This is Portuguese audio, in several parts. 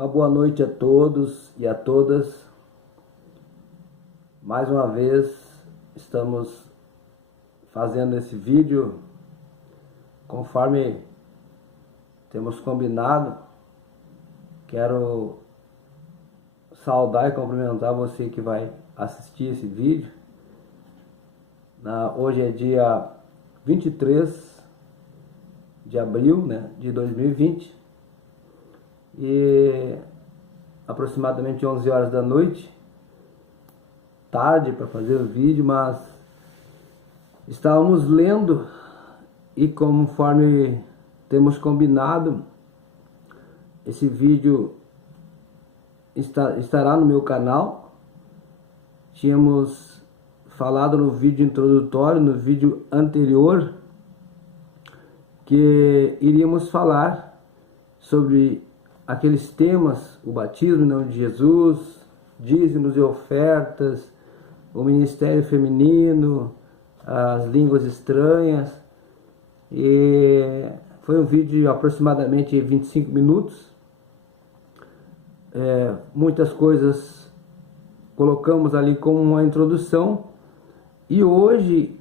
Uma boa noite a todos e a todas. Mais uma vez estamos fazendo esse vídeo conforme temos combinado. Quero saudar e cumprimentar você que vai assistir esse vídeo. Hoje é dia 23 de abril, de 2020, e aproximadamente 11 horas da noite, tarde para fazer o vídeo, mas estávamos lendo e conforme temos combinado, esse vídeo estará no meu canal. Tínhamos falado no vídeo introdutório, no vídeo anterior, que iríamos falar sobre aqueles temas: o batismo em nome de Jesus, dízimos e ofertas, o ministério feminino, as línguas estranhas. E foi um vídeo de aproximadamente 25 minutos. Muitas coisas colocamos ali como uma introdução, e hoje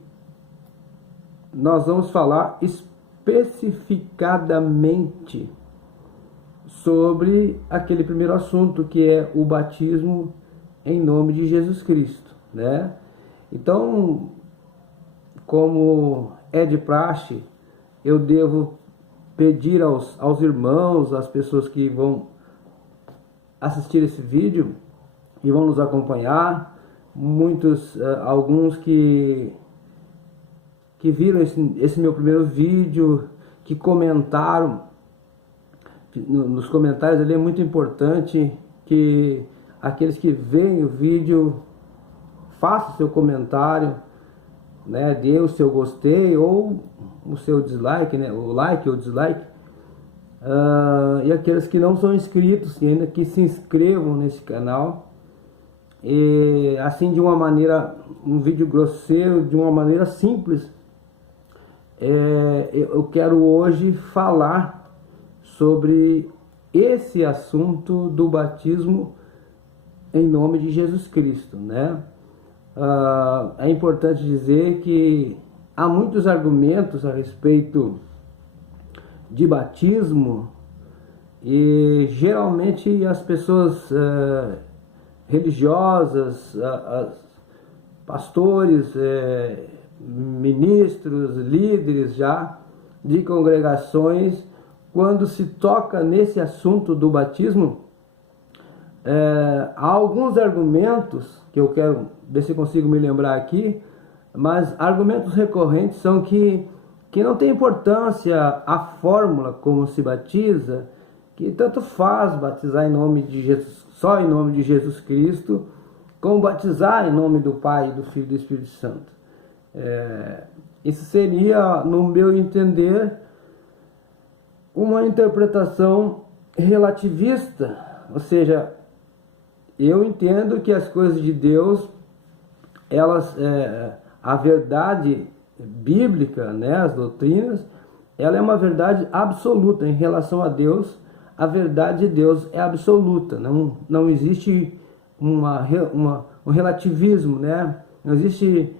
nós vamos falar especificadamente sobre aquele primeiro assunto, que é o batismo em nome de Jesus Cristo, Então, como é de praxe, eu devo pedir aos irmãos, às pessoas que vão assistir esse vídeo e vão nos acompanhar, alguns que viram esse meu primeiro vídeo, que comentaram. Nos comentários ali é muito importante que aqueles que veem o vídeo façam seu comentário, dê o seu gostei ou o seu dislike, o like ou dislike. E aqueles que não são inscritos, ainda que se inscrevam nesse canal. E assim, de uma maneira, um vídeo grosseiro, de uma maneira simples, eu quero hoje falar sobre esse assunto do batismo em nome de Jesus Cristo, É importante dizer que há muitos argumentos a respeito de batismo, e geralmente as pessoas religiosas, pastores, ministros, líderes já de congregações, quando se toca nesse assunto do batismo, há alguns argumentos que eu quero ver se consigo me lembrar aqui, mas argumentos recorrentes são que não tem importância a fórmula como se batiza, que tanto faz batizar em nome de Jesus, só em nome de Jesus Cristo, como batizar em nome do Pai, do Filho e do Espírito Santo. Isso seria, no meu entender, uma interpretação relativista, ou seja, eu entendo que as coisas de Deus, a verdade bíblica, as doutrinas, ela é uma verdade absoluta. Em relação a Deus, a verdade de Deus é absoluta, não existe um relativismo, não existe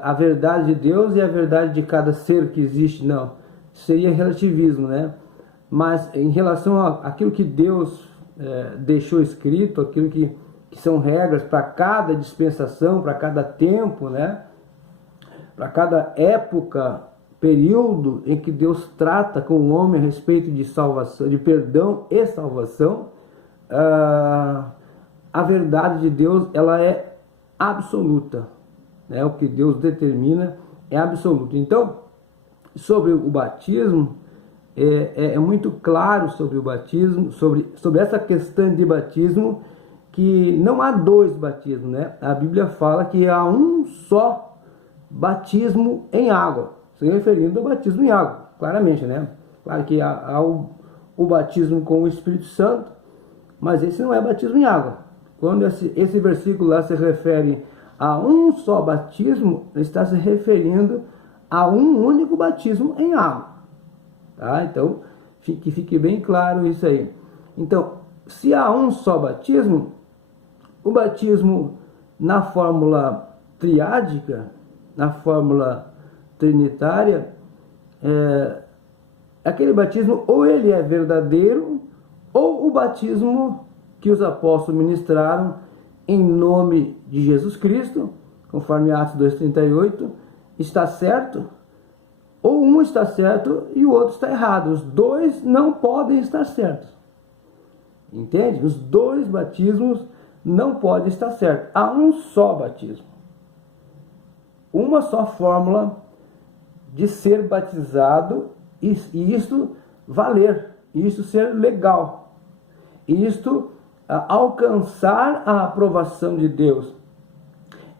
a verdade de Deus e a verdade de cada ser que existe, não, seria relativismo, Mas em relação àquilo que Deus deixou escrito, aquilo que são regras para cada dispensação, para cada tempo, para cada época, período em que Deus trata com o homem a respeito de salvação, de perdão e salvação, a verdade de Deus, ela é absoluta, O que Deus determina é absoluto. Então, sobre o batismo, é muito claro sobre o batismo, sobre essa questão de batismo, que não há dois batismos, A Bíblia fala que há um só batismo em água, se referindo ao batismo em água, claramente, Claro que há o batismo com o Espírito Santo, mas esse não é batismo em água. Quando esse versículo lá se refere a um só batismo, ele está se referindo a um único batismo em água. Então, que fique bem claro isso aí. Então, se há um só batismo, o batismo na fórmula triádica, na fórmula trinitária, aquele batismo ou ele é verdadeiro, ou o batismo que os apóstolos ministraram em nome de Jesus Cristo, conforme Atos 2,38, está certo, ou um está certo e o outro está errado. Os dois não podem estar certos. Entende? Os dois batismos não podem estar certos. Há um só batismo. Uma só fórmula de ser batizado e isto valer, isto ser legal, isto alcançar a aprovação de Deus,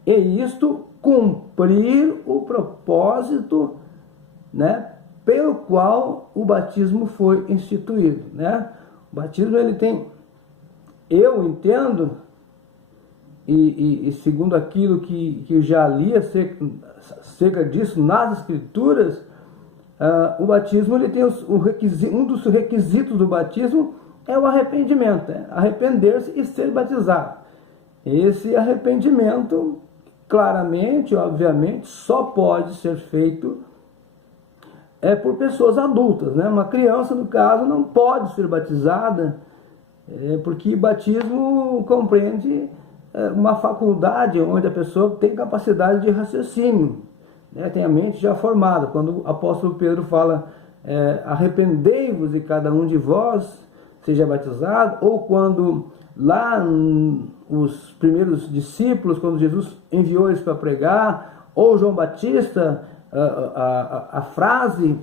e isto cumprir o propósito, né, pelo qual o batismo foi instituído, né? O batismo, ele tem, eu entendo, e segundo aquilo que eu já li acerca disso nas Escrituras, o batismo, ele tem um dos requisitos do batismo é o arrependimento, arrepender-se e ser batizado. Esse arrependimento, claramente, obviamente, só pode ser feito por pessoas adultas, né? Uma criança, no caso, não pode ser batizada, porque batismo compreende uma faculdade onde a pessoa tem capacidade de raciocínio, né? Tem a mente já formada. Quando o apóstolo Pedro fala, arrependei-vos e cada um de vós seja batizado, ou quando lá os primeiros discípulos, quando Jesus enviou eles para pregar, ou João Batista, a frase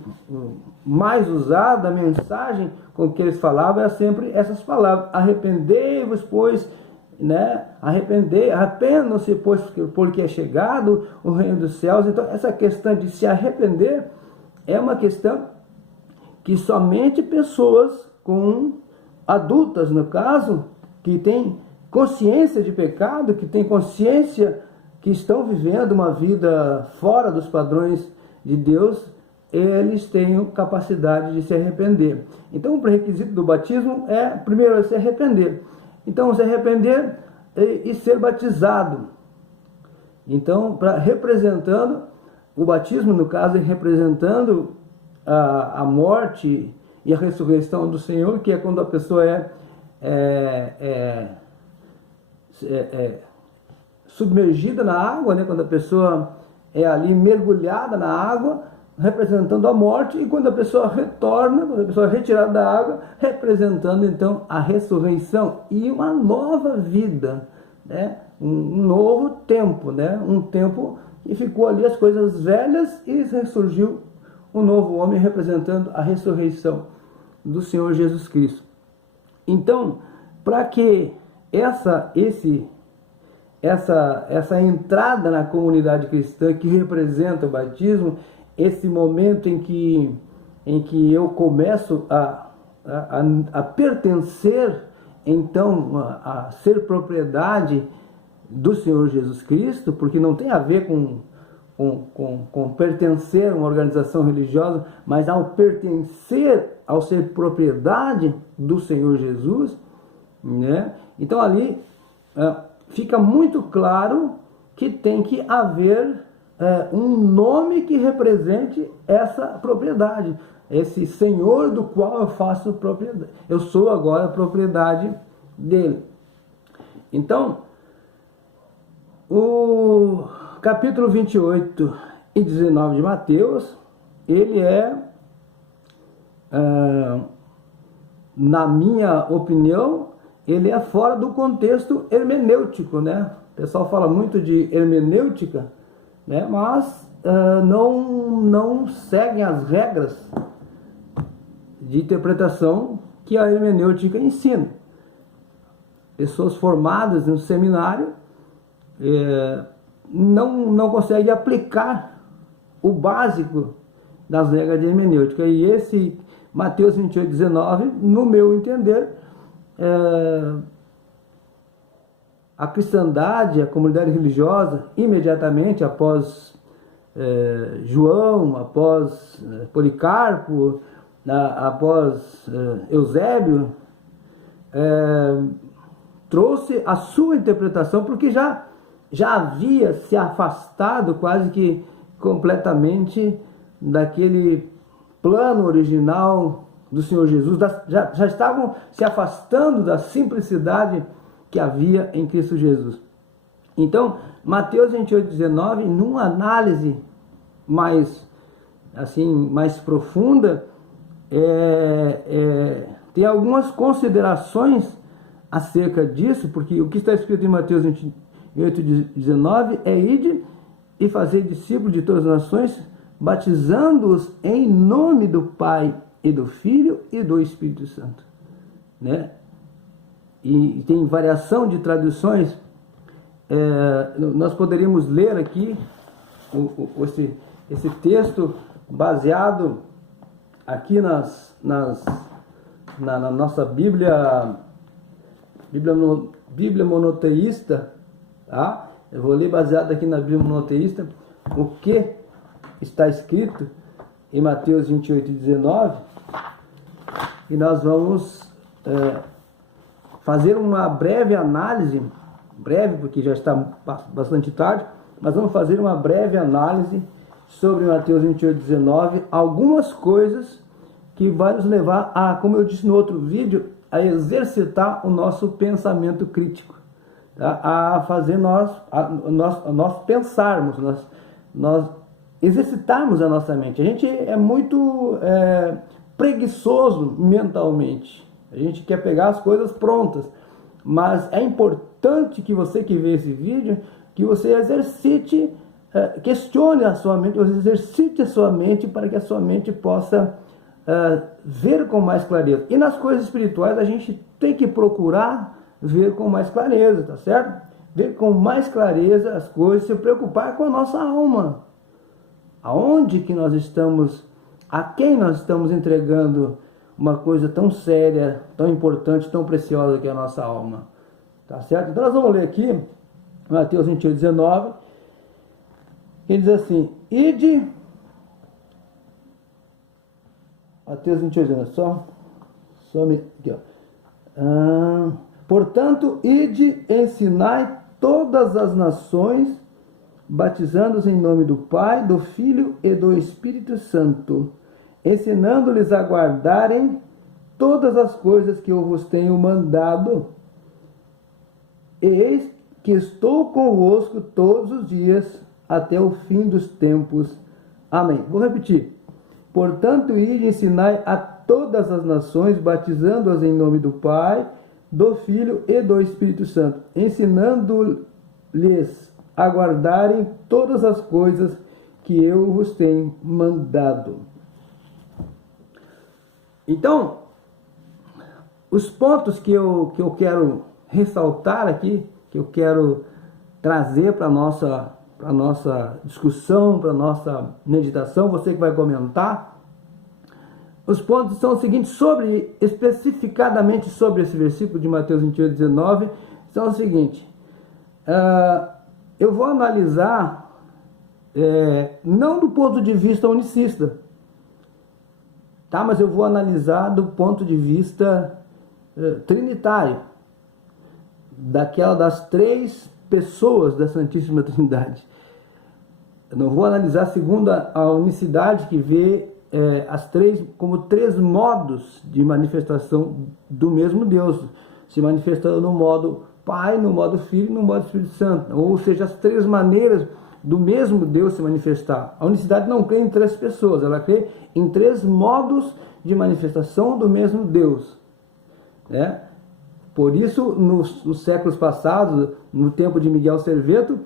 mais usada, a mensagem com que eles falavam era sempre essas palavras: arrependei-vos, pois, né? Arrependam-se, pois, porque é chegado o reino dos céus. Então, essa questão de se arrepender é uma questão que somente pessoas adultas, no caso, que têm consciência de pecado, que têm consciência que estão vivendo uma vida fora dos padrões de Deus, eles têm capacidade de se arrepender. Então, o pré-requisito do batismo primeiro, se arrepender. Então, se arrepender e ser batizado. Então, representando, o batismo, no caso, representando a morte e a ressurreição do Senhor, que é quando a pessoa submergida na água, né? Quando a pessoa é ali mergulhada na água, representando a morte, e quando a pessoa retorna, quando a pessoa é retirada da água, representando então a ressurreição e uma nova vida, né? Um novo tempo, né? Um tempo que ficou ali as coisas velhas e ressurgiu um novo homem, representando a ressurreição do Senhor Jesus Cristo. Então, para que essa entrada na comunidade cristã, que representa o batismo, esse momento em que eu começo a pertencer, então, a ser propriedade do Senhor Jesus Cristo, porque não tem a ver com pertencer a uma organização religiosa, mas ao pertencer, ao ser propriedade do Senhor Jesus, né? Então ali fica muito claro que tem que haver um nome que represente essa propriedade, esse Senhor do qual eu faço propriedade. Eu sou agora propriedade dele. Então, o capítulo 28 e 19 de Mateus, ele na minha opinião, ele é fora do contexto hermenêutico, né? O pessoal fala muito de hermenêutica, né? Mas não seguem as regras de interpretação que a hermenêutica ensina. Pessoas formadas no seminário não conseguem aplicar o básico das regras de hermenêutica. E esse Mateus 28, 19, no meu entender, a cristandade, a comunidade religiosa, imediatamente após João, após Policarpo, após Eusébio, trouxe a sua interpretação, porque já havia se afastado quase que completamente daquele plano original do Senhor Jesus, já estavam se afastando da simplicidade que havia em Cristo Jesus. Então, Mateus 28:19, numa análise mais profunda, tem algumas considerações acerca disso, porque o que está escrito em Mateus 28:19 é: ide e fazer discípulos de todas as nações, batizando-os em nome do Pai e do Filho e do Espírito Santo, né? E tem variação de traduções. Nós poderíamos ler aqui esse texto baseado aqui na nossa Bíblia monoteísta, tá? Eu vou ler baseado aqui na Bíblia monoteísta o que está escrito em Mateus 28:19, e nós vamos fazer uma breve análise, porque já está bastante tarde, mas vamos fazer uma breve análise sobre Mateus 28:19, algumas coisas que vai nos levar a, como eu disse no outro vídeo, a exercitar o nosso pensamento crítico, tá? A fazer nós pensarmos, nós exercitarmos a nossa mente. A gente é muito preguiçoso mentalmente, a gente quer pegar as coisas prontas, mas é importante que você que vê esse vídeo, que você exercite, questione a sua mente, você exercite a sua mente para que a sua mente possa ver com mais clareza. E nas coisas espirituais a gente tem que procurar ver com mais clareza, tá certo? Ver com mais clareza as coisas, se preocupar com a nossa alma. Aonde que nós estamos, a quem nós estamos entregando uma coisa tão séria, tão importante, tão preciosa que é a nossa alma, tá certo? Então nós vamos ler aqui Mateus 28:19, que diz assim: ide, Mateus 28:19, aqui, ó. Portanto, ide, ensinai todas as nações, batizando-os em nome do Pai, do Filho e do Espírito Santo, ensinando-lhes a guardarem todas as coisas que eu vos tenho mandado. E eis que estou convosco todos os dias, até o fim dos tempos. Amém. Vou repetir. Portanto, ide e ensinai a todas as nações, batizando-as em nome do Pai, do Filho e do Espírito Santo, ensinando-lhes a guardarem todas as coisas que eu vos tenho mandado. Então, os pontos que eu quero ressaltar aqui, que eu quero trazer para a nossa discussão, para a nossa meditação, você que vai comentar, os pontos são os seguintes, especificadamente sobre esse versículo de Mateus 28:19, são os seguintes. Eu vou analisar, não do ponto de vista unicista, tá? Mas eu vou analisar do ponto de vista trinitário, das três pessoas da Santíssima Trindade. Eu não vou analisar segundo a unicidade que vê as três como três modos de manifestação do mesmo Deus, se manifestando no modo Pai, no modo Filho e no modo Espírito Santo, ou seja, as três maneiras do mesmo Deus se manifestar. A unicidade não crê em três pessoas, ela crê em três modos de manifestação do mesmo Deus, né? Por isso, nos séculos passados, no tempo de Miguel Serveto,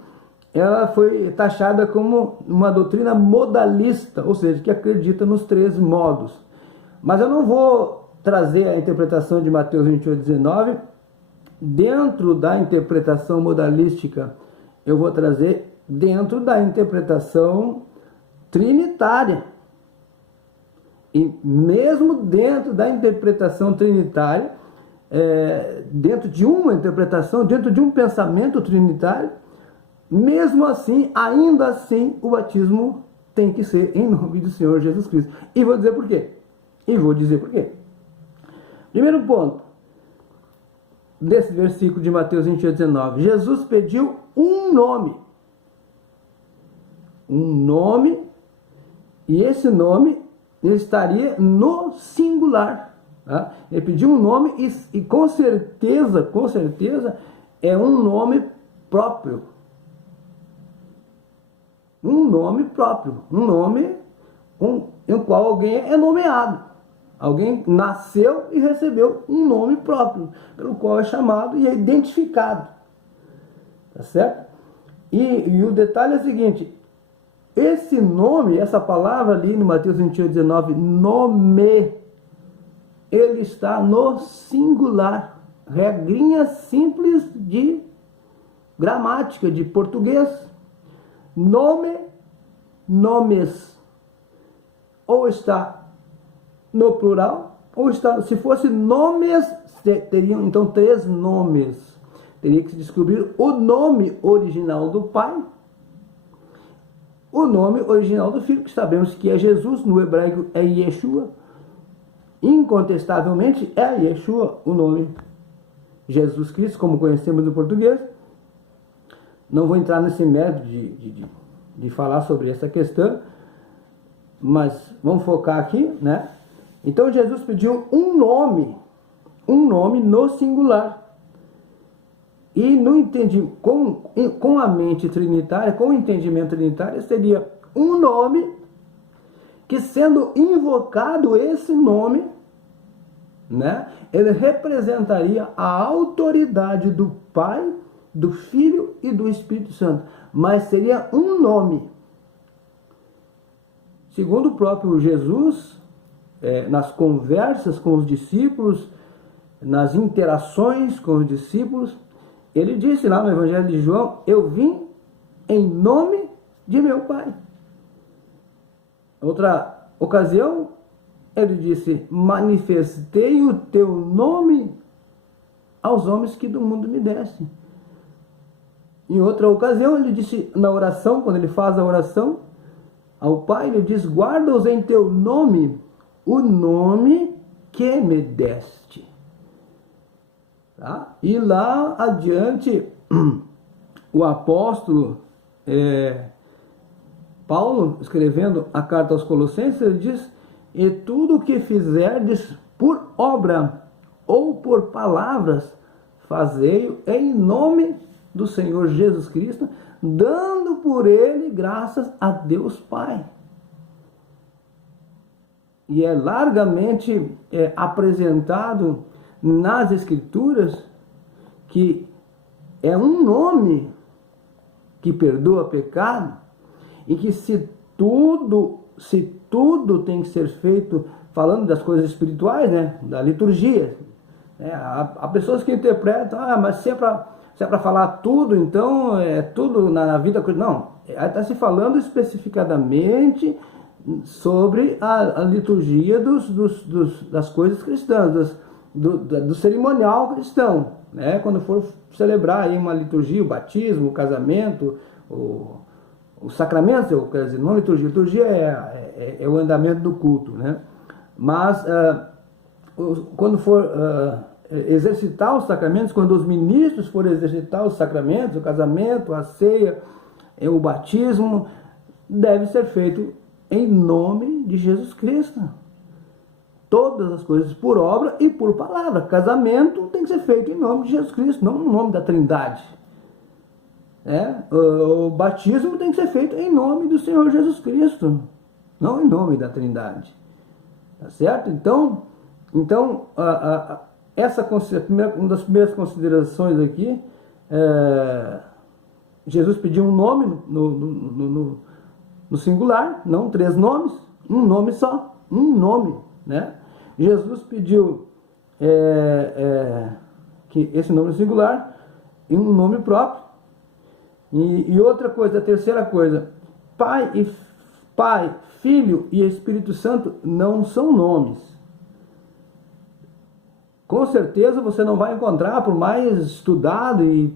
ela foi taxada como uma doutrina modalista, ou seja, que acredita nos três modos. Mas eu não vou trazer a interpretação de Mateus 28:19 dentro da interpretação modalística, eu vou trazer dentro da interpretação trinitária. E mesmo dentro da interpretação trinitária, dentro de uma interpretação, dentro de um pensamento trinitário, mesmo assim, ainda assim, o batismo tem que ser em nome do Senhor Jesus Cristo. E vou dizer por quê. Primeiro ponto. desse versículo de Mateus 28:19. Jesus pediu um nome. Um nome, e esse nome ele estaria no singular. Tá? Ele pediu um nome e com certeza é um nome próprio. Um nome próprio. Um nome em qual alguém é nomeado. Alguém nasceu e recebeu um nome próprio, pelo qual é chamado e é identificado. Tá certo? E o detalhe é o seguinte: esse nome, essa palavra ali no Mateus 28:19, nome, ele está no singular. Regrinha simples de gramática, de português. Nome, nomes. Ou está no plural, ou está... Se fosse nomes, teriam então 3 nomes. Teria que se descobrir o nome original do Pai, o nome original do Filho, que sabemos que é Jesus, no hebraico é Yeshua. Incontestavelmente é Yeshua o nome. Jesus Cristo, como conhecemos no português. Não vou entrar nesse mérito de falar sobre essa questão, mas vamos focar aqui, né? Então Jesus pediu um nome no singular. E no entendimento, com a mente trinitária, com o entendimento trinitário, seria um nome que, sendo invocado esse nome, né, ele representaria a autoridade do Pai, do Filho e do Espírito Santo. Mas seria um nome. Segundo o próprio Jesus, nas conversas com os discípulos, nas interações com os discípulos, ele disse lá no Evangelho de João: eu vim em nome de meu Pai. Outra ocasião, ele disse: manifestei o teu nome aos homens que do mundo me deste. Em outra ocasião, ele disse na oração, quando ele faz a oração ao Pai, ele diz: guarda-os em teu nome, o nome que me deste. Tá? E lá adiante, o apóstolo Paulo, escrevendo a carta aos Colossenses, ele diz: e tudo o que fizerdes por obra ou por palavras, fazei-o em nome do Senhor Jesus Cristo, dando por ele graças a Deus Pai. E é largamente apresentado nas Escrituras que é um nome que perdoa pecado, e que se tudo tem que ser feito, falando das coisas espirituais, né, da liturgia, há pessoas que interpretam: mas se é para falar tudo, então é tudo na vida. Não, está se falando especificadamente sobre a liturgia das coisas cristãs, do cerimonial cristão, né? Quando for celebrar aí uma liturgia, o batismo, o casamento, os sacramentos, eu quero dizer, não liturgia. Liturgia é o andamento do culto, né? Mas quando for exercitar os sacramentos, quando os ministros forem exercitar os sacramentos, o casamento, a ceia, o batismo, deve ser feito em nome de Jesus Cristo. Todas as coisas por obra e por palavra. Casamento tem que ser feito em nome de Jesus Cristo, não no nome da Trindade. O batismo tem que ser feito em nome do Senhor Jesus Cristo, não em nome da Trindade. Tá certo? Então uma das primeiras considerações aqui, Jesus pediu um nome no singular, não 3 nomes, um nome só, um nome, né? Jesus pediu que esse nome singular e um nome próprio. E outra coisa, a terceira coisa, Pai, Filho e Espírito Santo não são nomes. Com certeza você não vai encontrar, por mais estudado e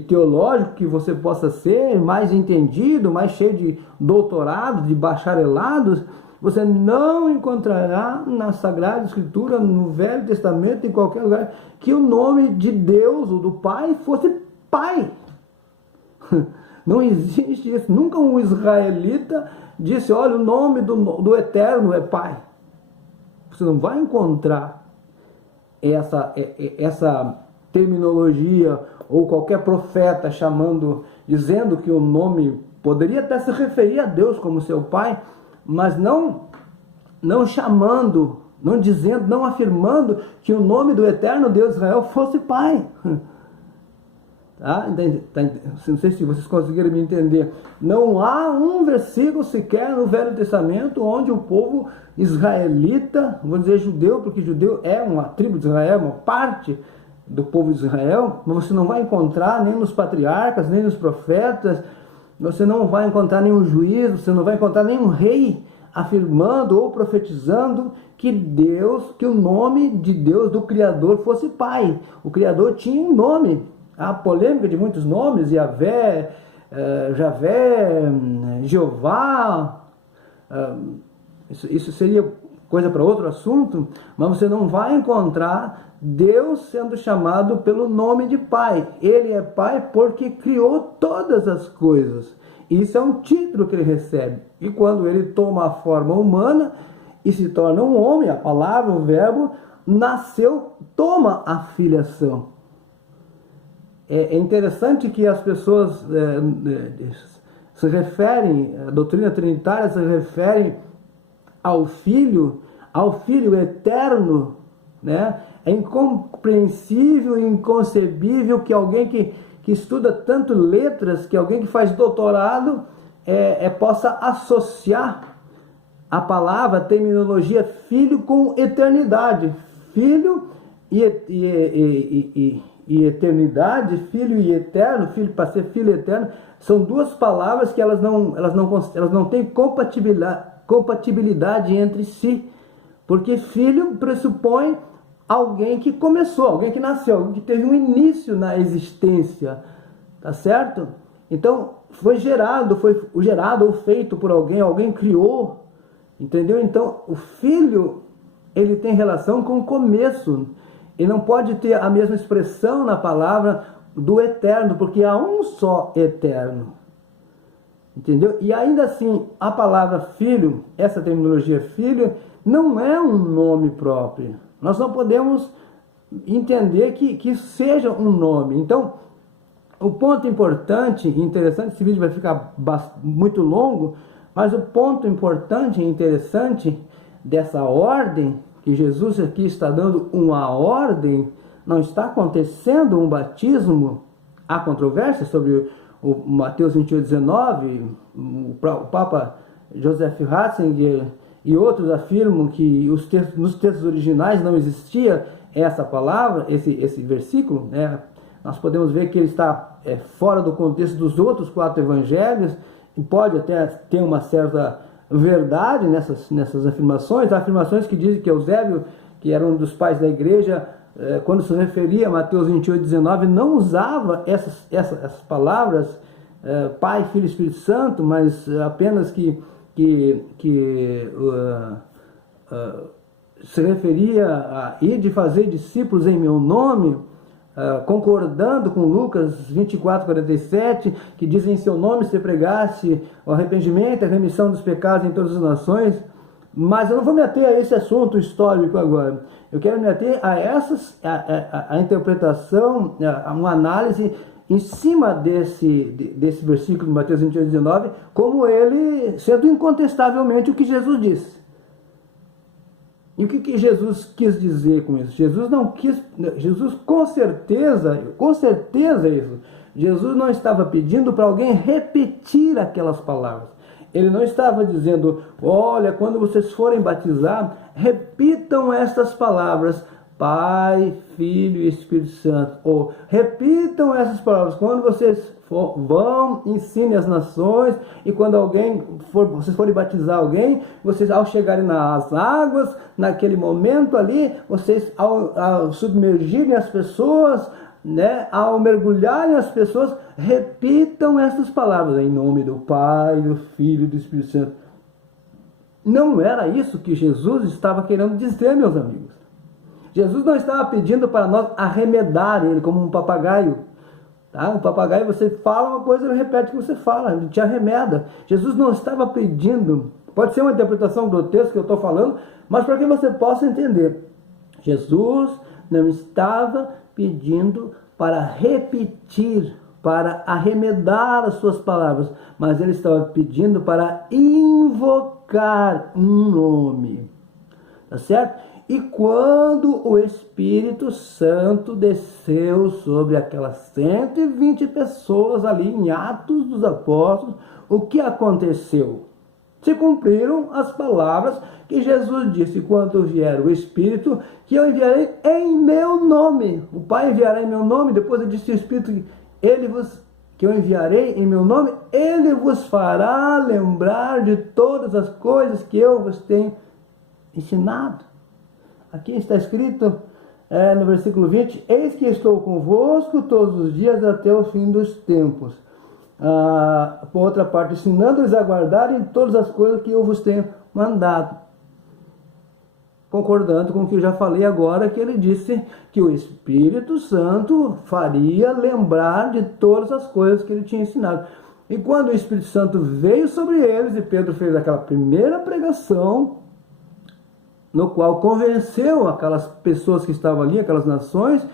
teológico que você possa ser, mais entendido, mais cheio de doutorados, de bacharelados, Você não encontrará na Sagrada Escritura, no Velho Testamento, em qualquer lugar, que o nome de Deus ou do Pai fosse Pai. Não existe isso. Nunca um israelita disse, olha, o nome do Eterno é Pai. Você não vai encontrar essa terminologia, ou qualquer profeta dizendo que o nome poderia até se referir a Deus como seu Pai, mas não chamando, não dizendo, não afirmando que o nome do eterno Deus de Israel fosse Pai. Tá? Não sei se vocês conseguiram me entender. Não há um versículo sequer no Velho Testamento onde o povo israelita, vou dizer judeu, porque judeu é uma tribo de Israel, uma parte do povo de Israel, mas você não vai encontrar nem nos patriarcas, nem nos profetas, você não vai encontrar nenhum juiz, você não vai encontrar nenhum rei afirmando ou profetizando que o nome de Deus, do Criador, fosse Pai. O Criador tinha um nome. Há polêmica de muitos nomes, Javé, Jeová, isso seria coisa para outro assunto, mas você não vai encontrar Deus sendo chamado pelo nome de Pai. Ele é Pai porque criou todas as coisas. Isso é um título que ele recebe. E quando ele toma a forma humana e se torna um homem, a palavra, o verbo, nasceu, toma a filiação. É interessante que as pessoas se referem, a doutrina trinitária se refere ao Filho eterno, né? É incompreensível, inconcebível que alguém que estuda tanto letras, que alguém que faz doutorado possa associar a palavra, a terminologia filho com eternidade. Filho e eternidade, filho e eterno, filho para ser filho eterno, são duas palavras que elas não têm compatibilidade entre si, porque filho pressupõe alguém que começou, alguém que nasceu, alguém que teve um início na existência, tá certo? Então, foi gerado ou feito por alguém criou, entendeu? Então, o filho, ele tem relação com o começo, ele não pode ter a mesma expressão na palavra do eterno, porque há um só eterno, entendeu? E ainda assim, a palavra filho, essa terminologia filho, não é um nome próprio. Nós não podemos entender que isso seja um nome. Então, o ponto importante e interessante, esse vídeo vai ficar muito longo, mas o ponto importante e interessante dessa ordem, que Jesus aqui está dando uma ordem, não está acontecendo um batismo. Há controvérsia sobre o Mateus 28:19, o Papa Joseph Ratzinger e outros afirmam que nos textos originais não existia essa palavra, esse versículo, né? Nós podemos ver que ele está fora do contexto dos outros 4 evangelhos, e pode até ter uma certa verdade nessas afirmações. Há afirmações que dizem que Eusébio, que era um dos pais da igreja, quando se referia a Mateus 28:19, não usava essas palavras, Pai, Filho e Espírito Santo, mas apenas que se referia a ir de fazer discípulos em meu nome, concordando com Lucas 24:47, que diz: em seu nome se pregasse o arrependimento, a remissão dos pecados em todas as nações. Mas eu não vou me ater a esse assunto histórico agora. Eu quero me ater a interpretação, a uma análise em cima desse versículo de Mateus 28:19, como ele sendo incontestavelmente o que Jesus disse. E o que Jesus quis dizer com isso? Jesus com certeza isso. Jesus não estava pedindo para alguém repetir aquelas palavras. Ele não estava dizendo: olha, quando vocês forem batizar, repitam estas palavras, Pai, Filho e Espírito Santo. Ou repitam essas palavras quando vocês vão, ensinem as nações, e quando vocês forem batizar alguém, vocês, ao chegarem nas águas, naquele momento ali, vocês ao submergirem as pessoas, né, ao mergulharem as pessoas, repitam essas palavras em nome do Pai, do Filho e do Espírito Santo. Não era isso que Jesus estava querendo dizer, meus amigos. Jesus não estava pedindo para nós arremedar ele como um papagaio. Tá? Um papagaio, você fala uma coisa, ele repete o que você fala, ele te arremeda. Jesus não estava pedindo, pode ser uma interpretação grotesca que eu estou falando, mas para que você possa entender. Jesus não estava pedindo para repetir, para arremedar as suas palavras, mas ele estava pedindo para invocar um nome. Tá certo? E quando o Espírito Santo desceu sobre aquelas 120 pessoas ali em Atos dos Apóstolos, o que aconteceu? Se cumpriram as palavras que Jesus disse: quando vier o Espírito, que eu enviarei em meu nome. O Pai enviará em meu nome. Depois ele disse: o Espírito, que eu enviarei em meu nome, ele vos fará lembrar de todas as coisas que eu vos tenho ensinado. Aqui está escrito no versículo 20: eis que estou convosco todos os dias até o fim dos tempos. Por outra parte, ensinando-lhes a guardarem todas as coisas que eu vos tenho mandado. Concordando com o que eu já falei agora, que ele disse que o Espírito Santo faria lembrar de todas as coisas que ele tinha ensinado. E quando o Espírito Santo veio sobre eles, e Pedro fez aquela primeira pregação, no qual convenceu aquelas pessoas que estavam ali, aquelas nações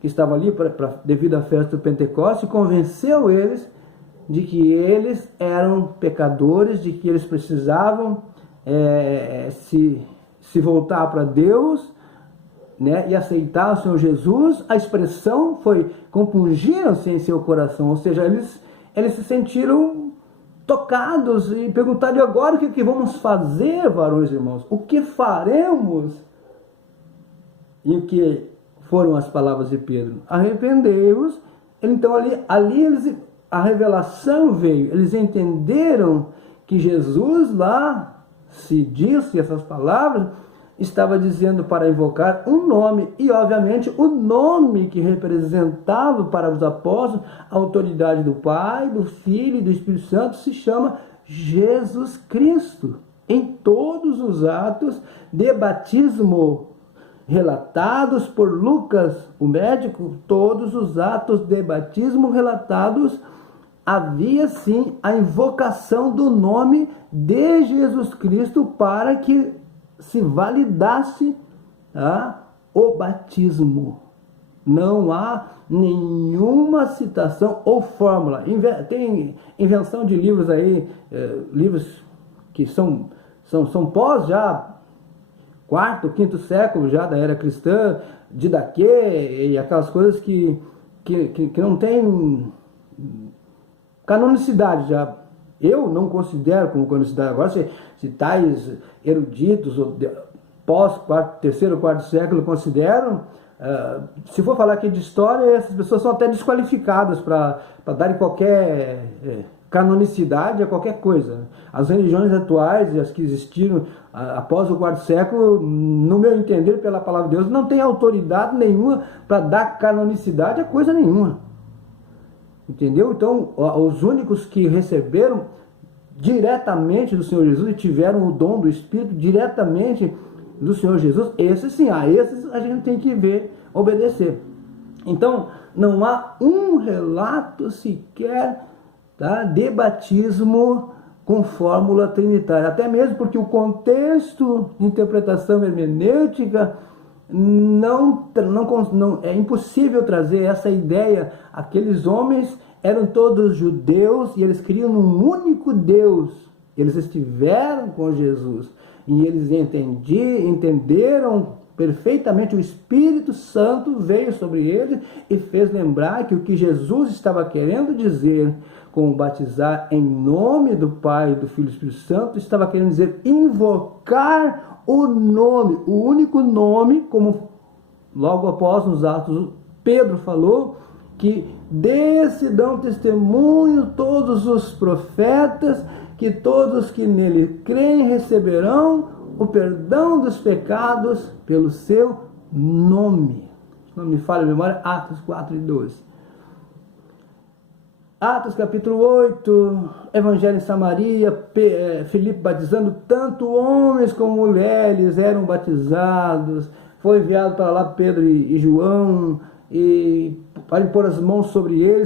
que estavam ali devido à festa do Pentecostes, convenceu eles de que eles eram pecadores, de que eles precisavam se voltar para Deus, né, e aceitar o Senhor Jesus. A expressão foi: compungiram-se em seu coração, ou seja, eles se sentiram tocados e perguntaram: e agora o que vamos fazer, varões e irmãos? O que faremos? E o que foram as palavras de Pedro? Arrependei-vos. Então ali a revelação veio. Eles entenderam que Jesus lá, se disse essas palavras, estava dizendo para invocar um nome, e obviamente o nome que representava para os apóstolos a autoridade do Pai, do Filho e do Espírito Santo se chama Jesus Cristo. Em todos os atos de batismo relatados por Lucas, o médico, todos os atos de batismo relatados, havia sim a invocação do nome de Jesus Cristo para que se validasse o batismo. Não há nenhuma citação ou fórmula. Tem invenção de livros aí, livros que são pós já, quarto, quinto século já da era cristã, Didaquê e aquelas coisas que não tem canonicidade já. Eu não considero como canonicidade. Agora, se tais eruditos pós terceiro, quarto século consideram, se for falar aqui de história, essas pessoas são até desqualificadas para darem qualquer canonicidade a qualquer coisa. As religiões atuais, as que existiram após o quarto século, no meu entender, pela palavra de Deus, não tem autoridade nenhuma para dar canonicidade a coisa nenhuma. Entendeu? Então, os únicos que receberam diretamente do Senhor Jesus e tiveram o dom do Espírito diretamente do Senhor Jesus, esses sim, esses a gente tem que ver, obedecer. Então, não há um relato sequer, de batismo com fórmula trinitária, até mesmo porque o contexto de interpretação hermenêutica não é impossível trazer essa ideia. Aqueles homens eram todos judeus e eles criam num único Deus. Eles estiveram com Jesus e eles entenderam perfeitamente. O Espírito Santo veio sobre eles e fez lembrar que o que Jesus estava querendo dizer com batizar em nome do Pai, do Filho e do Espírito Santo, estava querendo dizer invocar o nome, o único nome, como logo após nos Atos Pedro falou, que desse dão testemunho todos os profetas, que todos que nele creem receberão o perdão dos pecados pelo seu nome. Não me falha a memória, Atos 4:12. Atos capítulo 8, Evangelho em Samaria, Filipe batizando, tanto homens como mulheres eram batizados. Foi enviado para lá Pedro e João, para impor as mãos sobre eles.